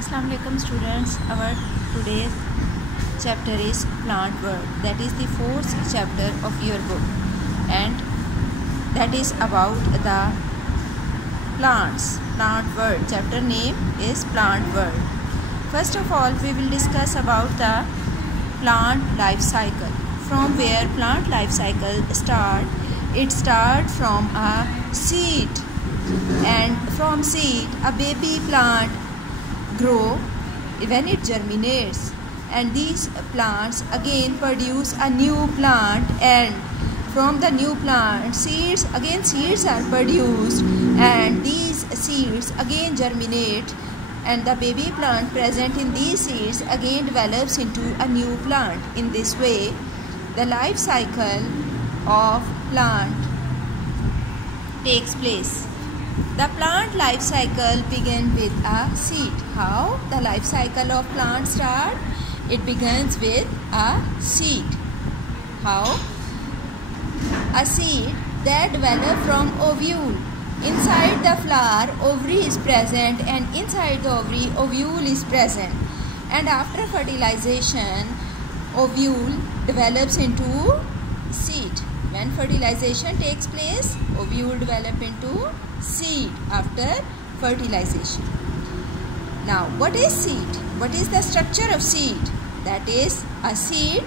Assalamu alaikum students. Our today's chapter is plant world. That is the fourth chapter of your book, and that is about the plants. Plant world. Chapter name is plant world. First of all, we will discuss about the plant life cycle. From where plant life cycle start? It starts from a seed, and from seed a baby plant grow when it germinates, and these plants again produce a new plant, and from the new plant seeds are produced, and these seeds again germinate, and the baby plant present in these seeds again develops into a new plant. In this way, the life cycle of plant takes place. The plant life cycle begins with a seed. How the life cycle of plant start? It begins with a seed. How? A seed that develops from ovule. Inside the flower, ovary is present, and inside the ovary, ovule is present. And after fertilization, ovule develops into seed. When fertilization takes place, ovule develop into seed after fertilization. Now, what is seed? What is the structure of seed? That is, a seed,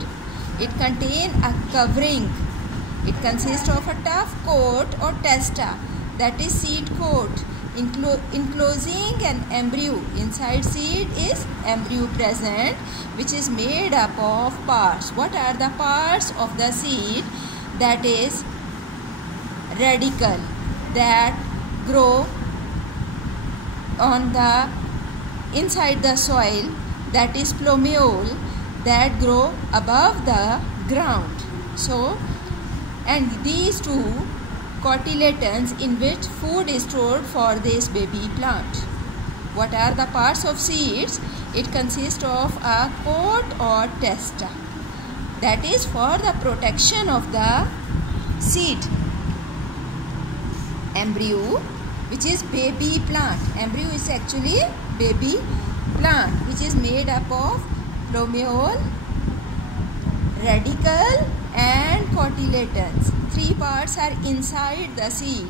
it contains a covering. It consists of a tough coat or testa, that is seed coat, enclosing an embryo. Inside seed is embryo present, which is made up of parts. What are the parts of the seed? That is radicle that grow on the inside the soil, that is plumule that grow above the ground. So, and these two cotyledons in which food is stored for this baby plant. What are the parts of seeds? It consists of a coat or testa, that is for the protection of the seed. Embryo, which is baby plant. Embryo is actually baby plant, which is made up of plumule, radicle and cotyledons. Three parts are inside the seed.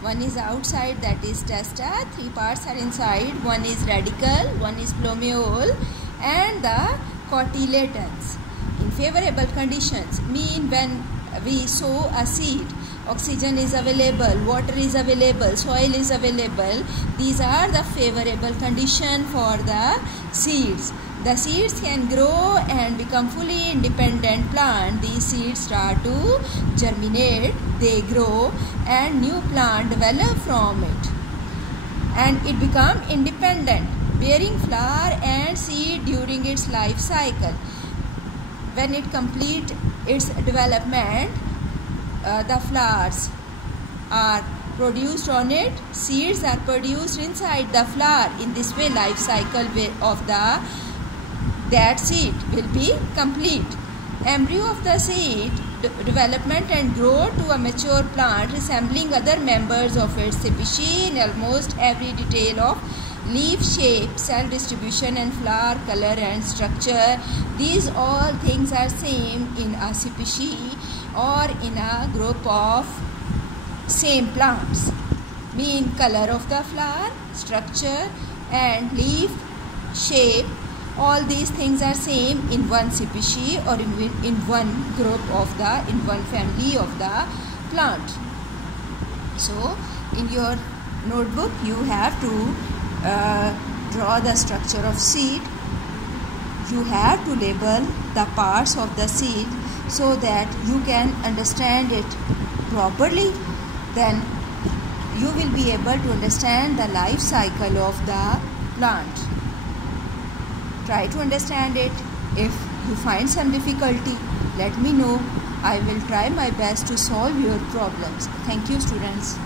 One is outside, that is testa. Three parts are inside. One is radicle, one is plumule, and the cotyledons. In favorable conditions mean when we sow a seed, oxygen is available, water is available, soil is available. These are the favorable conditions for the seeds. The seeds can grow and become fully independent plant. These seeds start to germinate, they grow, and new plant develop from it, and it become independent, bearing flower and seed during its life cycle. When it completes its development, the flowers are produced on it, seeds are produced inside the flower. In this way, life cycle of that seed will be complete. Embryo of the seed development and grow to a mature plant resembling other members of its species in almost every detail of leaf shape, cell distribution, and flower color and structure. These all things are same in a species or in a group of same plants. Mean color of the flower, structure and leaf shape, all these things are same in one species or in one group of in one family of the plant. So, in your notebook, you have to draw the structure of seed. You have to label the parts of the seed so that you can understand it properly. Then you will be able to understand the life cycle of the plant. Try to understand it. If you find some difficulty, let me know. I will try my best to solve your problems. Thank you, students.